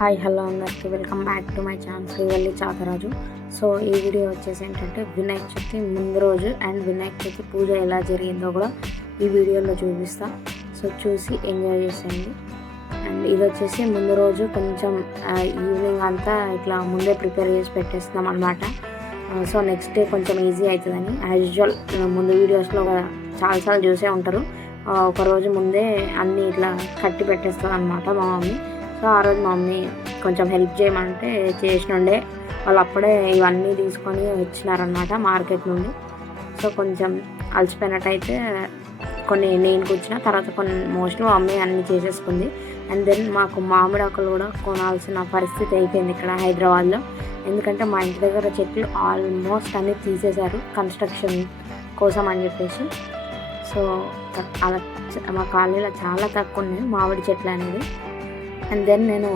Hi hello అందరికీ welcome back to my channel Srivalli Chataraju. So ఈ video వచ్చేసి ఏంటంటే వినాయక చవితి ముందు రోజు అండ్ వినాయక చవితి పూజ ఎలా జరిగిందో కూడా ఈ వీడియోలో చూపిస్తా. సో చూసి ఎంజాయ్ చేసేయండి. అండ్ ఇది వచ్చేసి ముందు రోజు కొంచెం ఈవినింగ్ అంతా ఇట్లా ముందే ప్రిపేర్ చేసి పెట్టేస్తున్నాం అనమాట. సో నెక్స్ట్ డే కొంచెం ఈజీ అవుతుందని యాజ్ యూజువల్ ముందు వీడియోస్లో చాలాసార్లు చూసే ఉంటారు. ఒకరోజు ముందే అన్నీ ఇట్లా కట్టి పెట్టేస్తుంది అనమాట మా మమ్మీ. సో ఆ రోజు మా మమ్మీ కొంచెం హెల్ప్ చేయమంటే చేసినుండే. వాళ్ళు అప్పుడే ఇవన్నీ తీసుకొని వచ్చినారనమాట మార్కెట్ నుండి. సో కొంచెం అలసిపోయినట్టయితే కొన్ని నేను కూర్చున్న తర్వాత కొన్ని మోస్ట్లీ మా మమ్మీ అన్నీ చేసేసుకుంది. అండ్ దెన్ మాకు మామిడి ఆకులు కూడా కొనాల్సిన పరిస్థితి అయిపోయింది ఇక్కడ హైదరాబాద్లో. ఎందుకంటే మా ఇంటి దగ్గర చెట్లు ఆల్మోస్ట్ అన్నీ తీసేశారు కన్స్ట్రక్షన్ కోసం అని చెప్పేసి. సో అలా మా కాలనీలో చాలా తక్కువ ఉన్నాయి మామిడి చెట్లు అనేది. అండ్ దెన్ నేను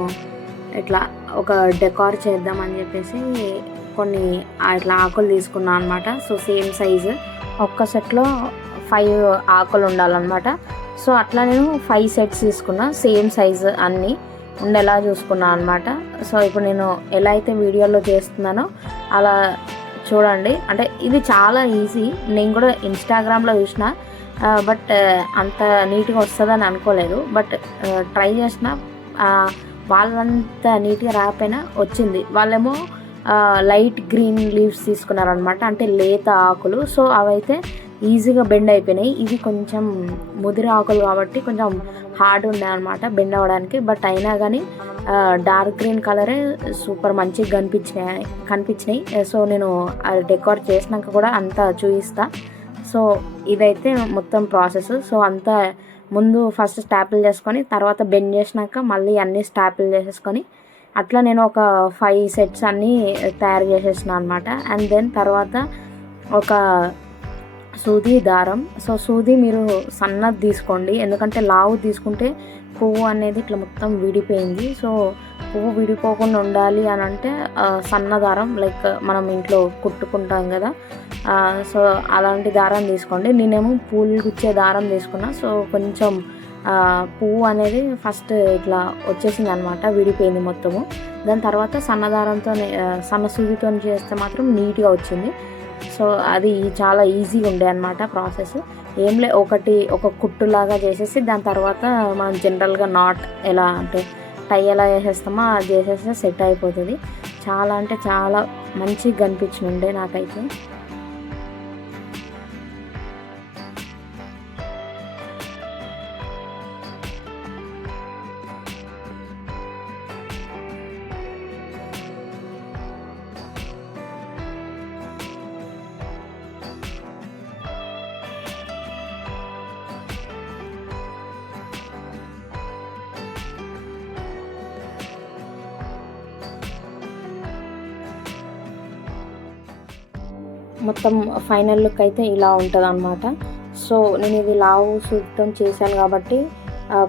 ఇట్లా ఒక డెకార్ చేద్దామని చెప్పేసి కొన్ని ఇట్లా ఆకులు తీసుకున్నాను అనమాట. సో సేమ్ సైజు ఒక్క సెట్లో 5 ఆకులు ఉండాలన్నమాట. సో అట్లా నేను 5 సెట్స్ తీసుకున్నా, సేమ్ సైజు అన్నీ ఉండేలా చూసుకున్నాను అనమాట. సో ఇప్పుడు నేను ఎలా అయితే వీడియోలో చేస్తున్నానో అలా చూడండి. అంటే ఇది చాలా ఈజీ. నేను కూడా ఇన్స్టాగ్రామ్లో చూసిన, బట్ అంత నీట్గా వస్తుందని అనుకోలేదు. బట్ ట్రై చేసిన, వాళ్ళంతా నీట్గా రాకపోయినా వచ్చింది. వాళ్ళేమో లైట్ గ్రీన్ లీవ్స్ తీసుకున్నారనమాట, అంటే లేత ఆకులు. సో అవైతే ఈజీగా బెండ్ అయిపోయినాయి. ఇవి కొంచెం ముదిరి ఆకులు కాబట్టి కొంచెం హార్డ్ ఉన్నాయి అనమాట బెండ్ అవ్వడానికి. బట్ అయినా కానీ డార్క్ గ్రీన్ కలరే సూపర్ మంచిగా కనిపించినాయి. సో నేను అది డెకార్ చేసినాక కూడా అంతా చూపిస్తా. సో ఇదైతే మొత్తం ప్రాసెస్. సో అంతా ముందు ఫస్ట్ స్టాపిల్ చేసుకొని తర్వాత బెండ్ చేసినాక మళ్ళీ అన్నీ స్టాపిల్ చేసేసుకొని అట్లా నేను ఒక 5 సెట్స్ అన్నీ తయారు చేసేసిన అనమాట. అండ్ దెన్ తర్వాత ఒక సూది దారం. సో సూది మీరు సన్నది తీసుకోండి, ఎందుకంటే లావు తీసుకుంటే పువ్వు అనేది ఇట్లా మొత్తం విడిపోయింది. సో పువ్వు విడిపోకుండా ఉండాలి అని అంటే సన్న దారం, లైక్ మనం ఇంట్లో కుట్టుకుంటాం కదా, సో అలాంటి దారం తీసుకోండి. నేనేమో పూలు గుచ్చే దారం తీసుకున్నా. సో కొంచెం పువ్వు అనేది ఫస్ట్ ఇట్లా వచ్చేసింది అనమాట, విడిపోయింది మొత్తము. దాని తర్వాత సన్నదారంతో సన్న సూదితో చేస్తే మాత్రం నీట్గా వచ్చింది. సో అది చాలా ఈజీగా ఉండే అనమాట ప్రాసెస్. ఒక కుట్టులాగా చేసేసి దాని తర్వాత మనం జనరల్గా నాట్ ఎలా అంటే టై ఎలా చేసేస్తామో అది చేసేస్తే సెట్ అయిపోతుంది. చాలా అంటే చాలా మంచిగా కనిపించిండే నాకైతే. మొత్తం ఫైనల్ లుక్ అయితే ఇలా ఉంటుంది అనమాట. సో నేను ఇది లావు సూదితో చేశాను కాబట్టి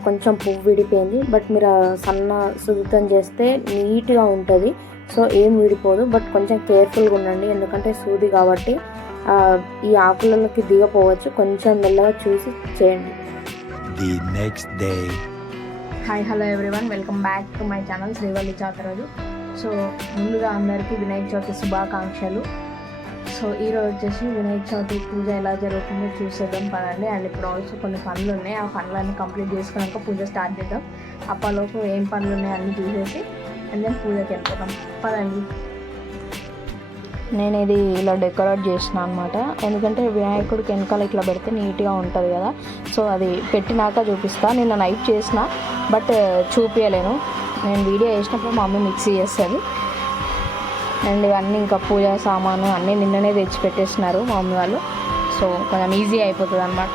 కొంచెం పువ్వు విడిపోయింది. బట్ మీరు సన్న సూదితో చేస్తే నీట్గా ఉంటుంది. సో ఏం విడిపోదు, బట్ కొంచెం కేర్ఫుల్గా ఉండండి, ఎందుకంటే సూది కాబట్టి ఈ ఆకులకి దిగపోవచ్చు. కొంచెం మెల్లగా చూసి చేయండి. Hi hello everyone, welcome back to my channel Srivalli Chataraju. So ముందుగా అందరికీ వినాయక చవితి శుభాకాంక్షలు. సో ఈరోజు వచ్చేసి వినాయక చవితి పూజ ఎలా జరుగుతుందో చూసేద్దాం పదండి. అండ్ ఇప్పుడు ఆల్సో కొన్ని పనులు ఉన్నాయి, ఆ పనులన్నీ కంప్లీట్ చేసుకున్నాక పూజ స్టార్ట్ చేద్దాం. అప్పలోపు ఏం పనులు ఉన్నాయి అన్నీ చూసేసి అండ్ దెన్ పూజకి వెళ్ళిపోతాం పదండి. నేను ఇది ఇలా డెకరేట్ చేసిన అనమాట, ఎందుకంటే వినాయకుడికి వెనకాల ఇట్లా పెడితే నీట్గా ఉంటుంది కదా. సో అది పెట్టినాక చూపిస్తా. నేను నైట్ చేసిన బట్ చూపించలేను. నేను వీడియో చేసినప్పుడు మా మమ్మీ మిక్సీ చేస్తుంది. అండ్ ఇవన్నీ ఇంకా పూజా సామాను అన్నీ నిన్ననే తెచ్చి పెట్టేస్తున్నారు మా మమ్మీ వాళ్ళు. సో కొంచెం ఈజీ అయిపోతుంది అనమాట.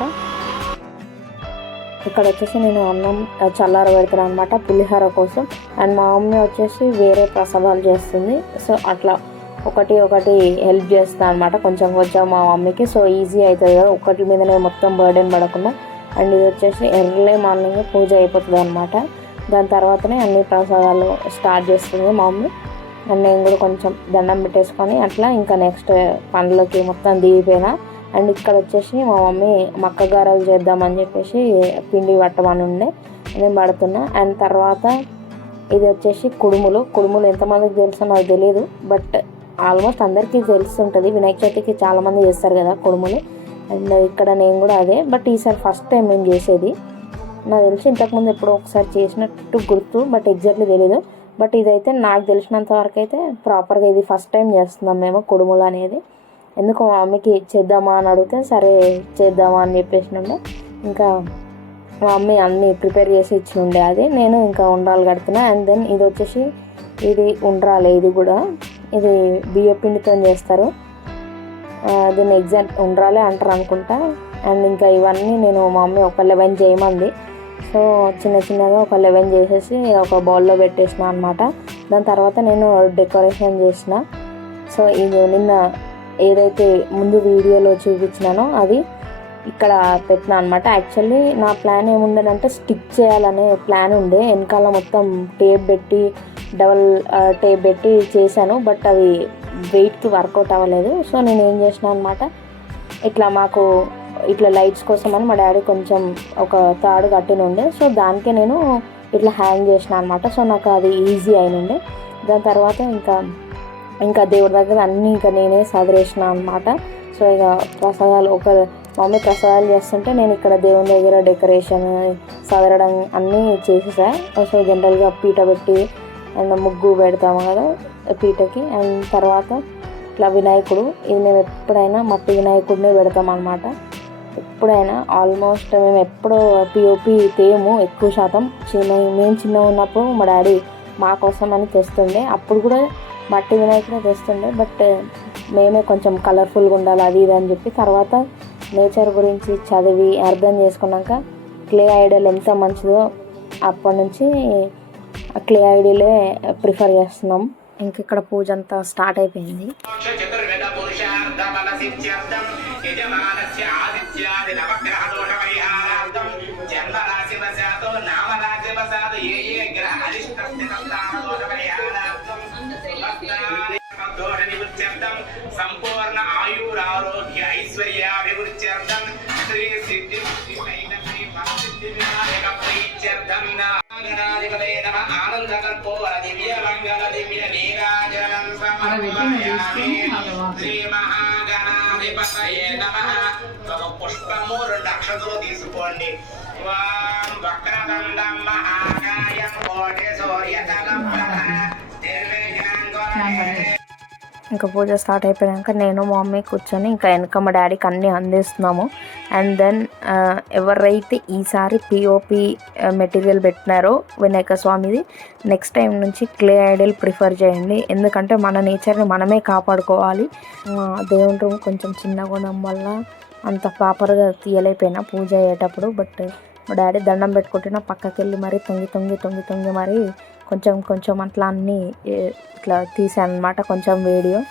ఇక్కడ వచ్చేసి నేను అన్నం చల్లార పెడతాను అనమాట పులిహోర కోసం. అండ్ మా మమ్మీ వచ్చేసి వేరే ప్రసాదాలు చేస్తుంది. సో అట్లా ఒకటి హెల్ప్ చేస్తాను అనమాట, కొంచెం మా మమ్మీకి. సో ఈజీ అవుతుంది కదా, ఒకటి మీదనే మొత్తం బర్డెన్ పడకుండా. అండ్ ఇది వచ్చేసి ఎర్లీ మార్నింగ్ పూజ అయిపోతుంది అనమాట. దాని తర్వాతనే అన్ని ప్రసాదాలు స్టార్ట్ చేస్తుంది మా మమ్మీ. అండ్ నేను కూడా కొంచెం దండం పెట్టేసుకొని అట్లా ఇంకా నెక్స్ట్ పనులకి మొత్తం దిగిపోయినా. అండ్ ఇక్కడ వచ్చేసి మా మమ్మీ మక్క గారెలు చేద్దామని చెప్పేసి పిండి పట్టమని ఉండే, నేను పడుతున్నా. అండ్ తర్వాత ఇది వచ్చేసి కుడుములు ఎంతమందికి తెలుసో నాకు తెలియదు, బట్ ఆల్మోస్ట్ అందరికీ తెలుస్తుంటుంది. వినాయక చవితికి చాలామంది చేస్తారు కదా కుడుములు, అండ్ ఇక్కడ నేను కూడా అదే, బట్ ఈసారి ఫస్ట్ టైం మేము చేసేది. నాకు తెలిసి ఇంతకుముందు ఎప్పుడో ఒకసారి చేసినట్టు గుర్తు, బట్ ఎగ్జాక్ట్లీ తెలీదు. బట్ ఇదైతే నాకు తెలిసినంత వరకు అయితే ప్రాపర్గా ఇది ఫస్ట్ టైం చేస్తున్నాం మేము కుడుములు అనేది. ఎందుకు మా మమ్మీకి చేద్దామా అని అడిగితే సరే చేద్దామా అని చెప్పేసినుండే. ఇంకా మా మమ్మీ అన్నీ ప్రిపేర్ చేసి ఇచ్చినుండే, అది నేను ఇంకా ఉండ్రాలు కడుతున్నా. అండ్ దెన్ ఇది వచ్చేసి ఇది ఉండ్రాలే, ఇది కూడా ఇది బియ్య పిండితో చేస్తారు, దీన్ని ఎగ్జాక్ట్ ఉండ్రాలే అంటారు అనుకుంటా. అండ్ ఇంకా ఇవన్నీ నేను మా మమ్మీ ఒక 11 చేయమంది, సో చిన్నగా ఒక 11 చేసేసి ఒక బౌల్లో పెట్టేసిన అనమాట. దాని తర్వాత నేను డెకరేషన్ చేసిన. సో ఇది నిన్న ఏదైతే ముందు వీడియోలో చూపించినానో అది ఇక్కడ పెట్టినా అనమాట. యాక్చువల్లీ నా ప్లాన్ ఏముండేదంటే స్టిక్ చేయాలనే ప్లాన్ ఉండే, వెనకాల మొత్తం టేప్ పెట్టి డబల్ టేప్ పెట్టి చేశాను, బట్ అవి వెయిట్కి వర్కౌట్ అవ్వలేదు. సో నేను ఏం చేసిన అనమాట, ఇట్లా లైట్స్ కోసం అని మా డాడీ కొంచెం ఒక తాడు కట్టినుండే, సో దానికే నేను ఇట్లా హ్యాంగ్ చేసిన అనమాట. సో నాకు అది ఈజీ అయినుండే. దాని తర్వాత ఇంకా దేవుడి దగ్గర అన్నీ ఇంకా నేనే సదిరేసిన అనమాట. సో ఇక ప్రసాదాలు మమ్మీ ప్రసాదాలు చేస్తుంటే నేను ఇక్కడ దేవుని దగ్గర డెకరేషన్ సదరడం అన్నీ చేసేసా. సో జనరల్గా పీట పెట్టి అండ్ ముగ్గు పెడతాము కదా పీటకి. అండ్ తర్వాత ఇట్లా వినాయకుడు, ఇది మేము ఎప్పుడైనా మట్టి వినాయకుడినే పెడతాం అనమాట. ఎప్పుడైనా ఆల్మోస్ట్ మేము ఎప్పుడో పిఓపి తేము ఎక్కువ శాతం. మేము చిన్నగా ఉన్నప్పుడు మా డాడీ మా కోసం అని తెస్తుండే, అప్పుడు కూడా మట్టి వినాయకుడే తెస్తుండే, బట్ మేమే కొంచెం కలర్ఫుల్గా ఉండాలి అది ఇది అని చెప్పి తర్వాత నేచర్ గురించి చదివి అర్థం చేసుకున్నాక క్లే ఐడల్ ఎంత మంచిదో అప్పటి నుంచి క్లే ఐడలే ప్రిఫర్ చేస్తున్నాం. ఇంక ఇక్కడ పూజ అంతా స్టార్ట్ అయిపోయింది. సంపూర్ణ ఆయురారోగ్య ఐశ్వర్యాభివృద్ధ్యర్థం శ్రీ సిద్ధి ఆనంద కర్పూర దివ్య మంగళ దివ్య నీరాజనం సమర్పయామి. శ్రీ మహాగణాధిపతయే నమః. పుష్పము 2 అక్షతలు తీసుకోండి. వక్రతుండం మహాకాయం కోటి సూర్యతమః నిర్విఘ్నం కురు. ఇంకా పూజ స్టార్ట్ అయిపోయాక నేను మా మమ్మీ కూర్చొని ఇంకా వెనక మా డాడీకి అన్నీ అందిస్తున్నాము. అండ్ దెన్ ఎవరైతే ఈసారి పిఓపి మెటీరియల్ పెట్టినారో వినాయక స్వామిది, నెక్స్ట్ టైం నుంచి క్లే ఐడల్ ప్రిఫర్ చేయండి. ఎందుకంటే మన నేచర్ని మనమే కాపాడుకోవాలి. దేవుని రూమ్ కొంచెం చిన్నగా ఉండడం వల్ల అంత ప్రాపర్గా తీయలేకపోయినా పూజ అయ్యేటప్పుడు. బట్ మా డాడీ దండం పెట్టుకుంటున్నా పక్కకి వెళ్ళి మరి తొంగి మరి కొంచెం అట్లా అన్నీ ఇట్లా తీసాను అనమాట కొంచెం వీడియో.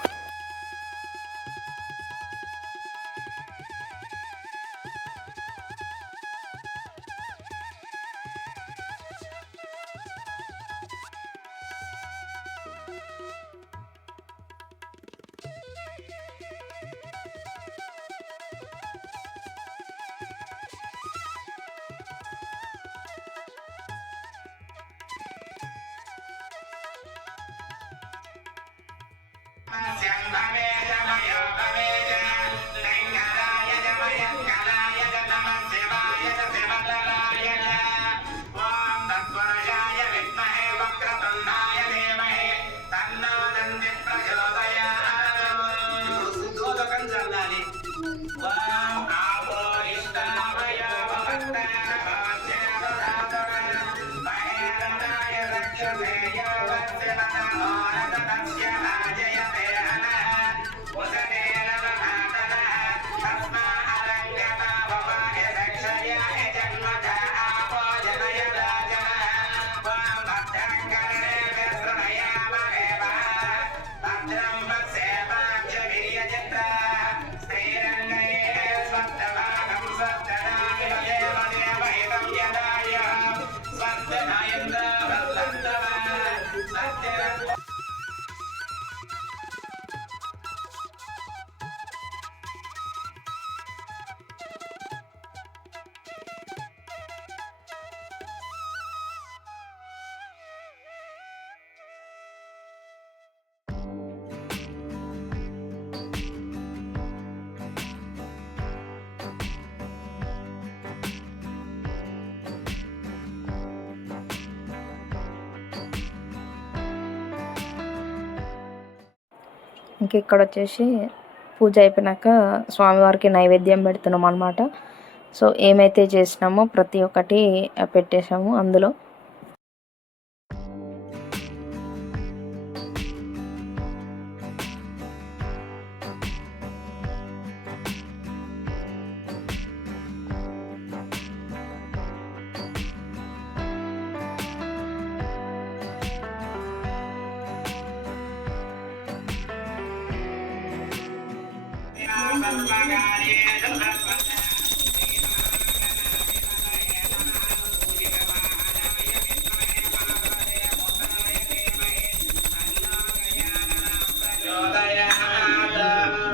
ఇంక ఇక్కడ వచ్చేసి పూజ అయిపోయినాక స్వామివారికి నైవేద్యం పెడుతున్నాం అనమాట. సో ఏమైతే చేసినామో ప్రతి ఒక్కటి పెట్టేసాము అందులో.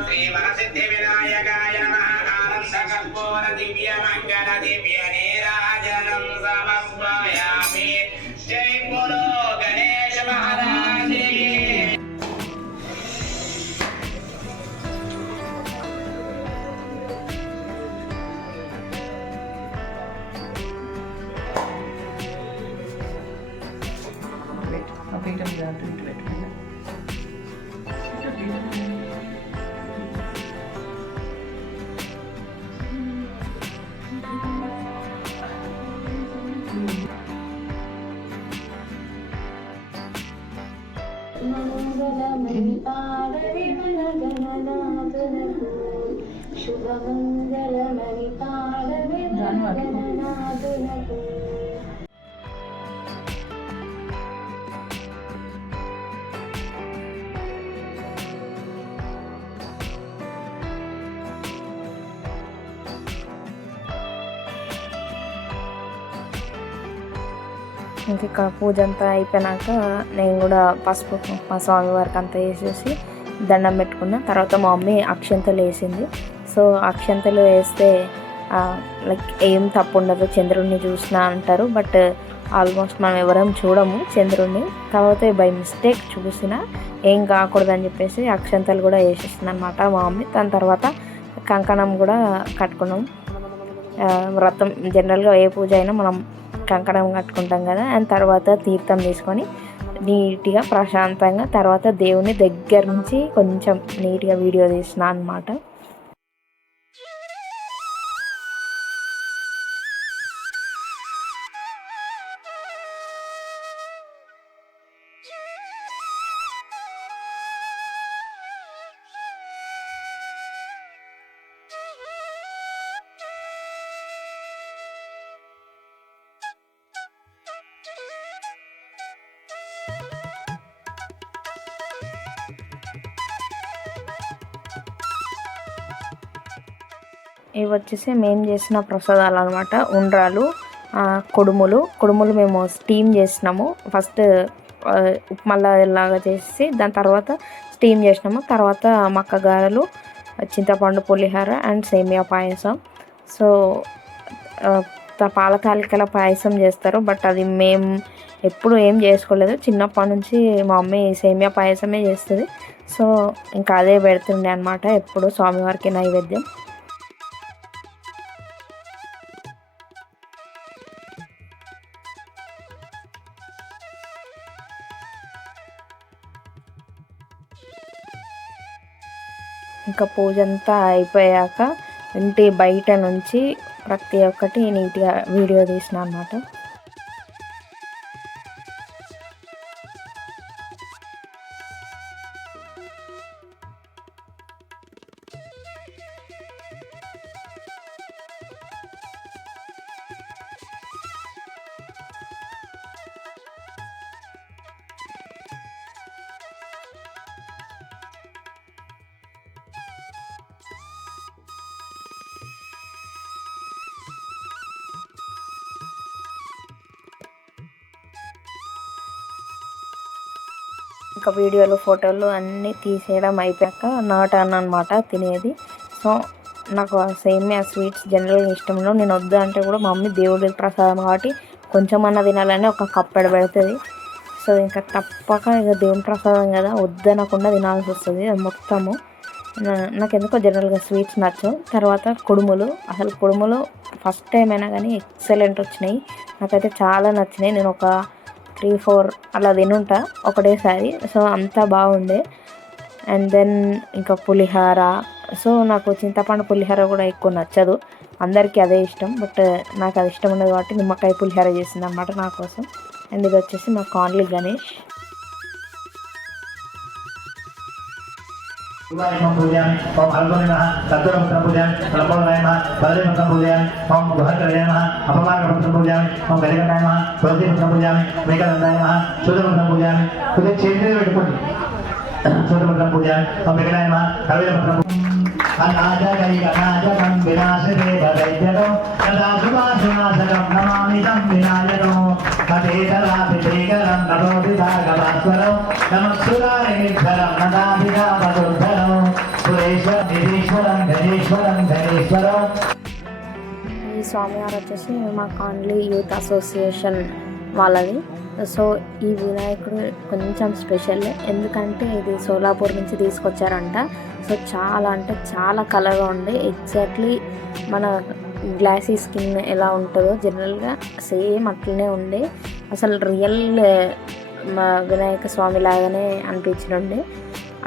శ్రీవరసిద్ధివినాయకాయ నమః. ఆనందకర్పూర దివ్యమంగళ దివ్య నీరాజనం సమర్పయామి. జై బోలో గణేశ మహారాజ్ కి. మంగళమణి పాడవి మన గణనాథునకు, శుభమంగళమణి పాడవి మన గణనాథునకు. ఇంక ఇక్కడ పూజ అంతా అయిపోయినాక నేను కూడా పసుపు మా స్వామివారికి అంతా వేసేసి దండం పెట్టుకున్న తర్వాత మా మమ్మీ అక్షంతలు వేసింది. సో అక్షంతలు వేస్తే లైక్ ఏం తప్పు ఉండదు, చంద్రుడిని చూసినా అంటారు. బట్ ఆల్మోస్ట్ మనం ఎవరం చూడము చంద్రుడిని, కాకపోతే బై మిస్టేక్ చూసినా ఏం కాకూడదని చెప్పేసి అక్షంతలు కూడా వేసేసింది అనమాట మా మమ్మీ. దాని తర్వాత కంకణం కూడా కట్టుకున్నాం. వ్రతం జనరల్గా ఏ పూజ అయినా మనం కంకణం కట్టుకుంటాం కదా. అండ్ తర్వాత తీర్థం తీసుకొని నీట్గా ప్రశాంతంగా తర్వాత దేవుని దగ్గర నుంచి కొంచెం నీట్గా వీడియో తీసిన అనమాట. ఇవి వచ్చేసి మేము చేసిన ప్రసాదాలు అనమాట. ఉండ్రాలు, కుడుములు మేము స్టీమ్ చేసినాము. ఫస్ట్ ఉప్మా లాగా చేసి దాని తర్వాత స్టీమ్ చేసినాము. తర్వాత మక్క గారెలు, చింతపండు పులిహోర అండ్ సేమియా పాయసం. సో పాలతాలికల పాయసం చేస్తారు, బట్ అది మేము ఎప్పుడు ఏం చేసుకోలేదు. చిన్నప్పటి నుంచి మా మమ్మీ సేమియా పాయసమే చేస్తుంది. సో ఇంకా అదే పెడుతుండే అనమాట ఎప్పుడు స్వామివారికి నైవేద్యం. ఇంకా పూజ అంతా అయిపోయాక ఇంటి బయట నుంచి ప్రతి ఒక్కటి నీట్గా వీడియో తీసిన అన్నమాట. ఇంకా వీడియోలు ఫోటోలు అన్నీ తీసేయడం అయిపోయాక నా టర్న్ అనమాట తినేది. సో నాకు సేమియా స్వీట్స్ జనరల్గా ఇష్టంలో నేను వద్దు అంటే కూడా మా మమ్మీ దేవుడి ప్రసాదం కాబట్టి కొంచెం అన్న తినాలని ఒక కప్పెడ పెడుతుంది. సో ఇంకా తప్పక ఇక దేవుని ప్రసాదం కదా వద్దనకుండా తినాల్సి వస్తుంది అది మొత్తము. నాకు ఎందుకో జనరల్గా స్వీట్స్ నచ్చవు. తర్వాత కుడుములు ఫస్ట్ టైం అయినా కానీ ఎక్సలెంట్ వచ్చినాయి. నాకైతే చాలా నచ్చినాయి. నేను ఒక 3-4 అలా తినుంటా ఒకటేసారి. సో అంతా బాగుండే. అండ్ దెన్ ఇంకా పులిహోర. సో నాకు చింతపండు పులిహోర కూడా ఎక్కువ నచ్చదు, అందరికీ అదే ఇష్టం, బట్ నాకు అది ఇష్టం ఉండదు కాబట్టి నిమ్మకాయ పులిహోర చేసింది అనమాట నా కోసం. అండ్ ఇది వచ్చేసి మా కాన్లీ గణేష్. पूजयामि ओम अलगुणिनः तत्त्वमन्त्रं पूजयामि फलपोदनाय नमः बलदेवमन्त्रं पूजयामि ओम गुहत्रये नमः अपमार्गमन्त्रं पूजयामि ओम गजकटाय नमः तुलसीमन्त्रं पूजयामि मेघदण्डाय नमः शूद्रमन्त्रं पूजयामि तुझे చేతిలో పెట్టుకోండి शूद्रमन्त्रं पूजयामि ओम मेघदाय नमः कविमन्त्रं अनाजगैरनाजगं विनाशदेवदैत्यतो तदा सुभाषुनाशकं नमामि तं विनायको कथेतराभिषेकरं नमोदिभागवास्वरं नमः सुरारिणीश्वरं नदाभिरामदुर्धरं सुरेश्वर निधीश्वरं गणेश्वरं गणेश्वरं. ఈ స్వామివారు వచ్చేసి మా కాన్లీ యూత్ అసోసియేషన్ వాళ్ళది. సో ఈ వినాయకుడు కొంచెం స్పెషల్, ఎందుకంటే ఇది సోలాపూర్ నుంచి తీసుకొచ్చారంట. సో చాలా అంటే చాలా కలర్గా ఉండే, ఎగ్జాక్ట్లీ మన గ్లాసీ స్కిన్ ఎలా ఉంటుందో జనరల్గా సేమ్ అట్లనే ఉండే. అసలు రియల్ మా వినాయక స్వామి లాగానే అనిపించిండే,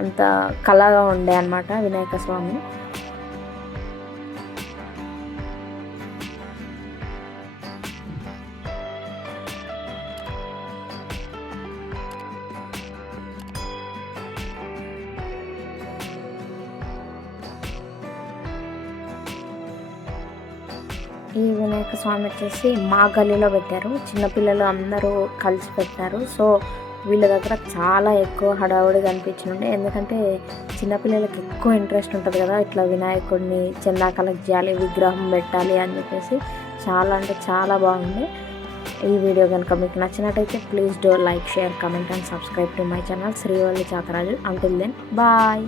అంత కళగా ఉండే అన్నమాట వినాయక స్వామి. ఈ వినాయక స్వామి వచ్చేసి మా గల్లీలో పెట్టారు, చిన్నపిల్లలు అందరూ కలిసి పెట్టారు. సో వీళ్ళ దగ్గర చాలా ఎక్కువ హడావుడిగా అనిపించిండే, ఎందుకంటే చిన్నపిల్లలకి ఎక్కువ ఇంట్రెస్ట్ ఉంటుంది కదా ఇట్లా వినాయకుడిని చందా కలెక్ట్ చేయాలి, విగ్రహం పెట్టాలి అని చెప్పేసి. చాలా అంటే చాలా బాగుంది. ఈ వీడియో కనుక మీకు నచ్చినట్టయితే please do like, share, comment and subscribe to my channel Srivalli Chataraju. Until then bye.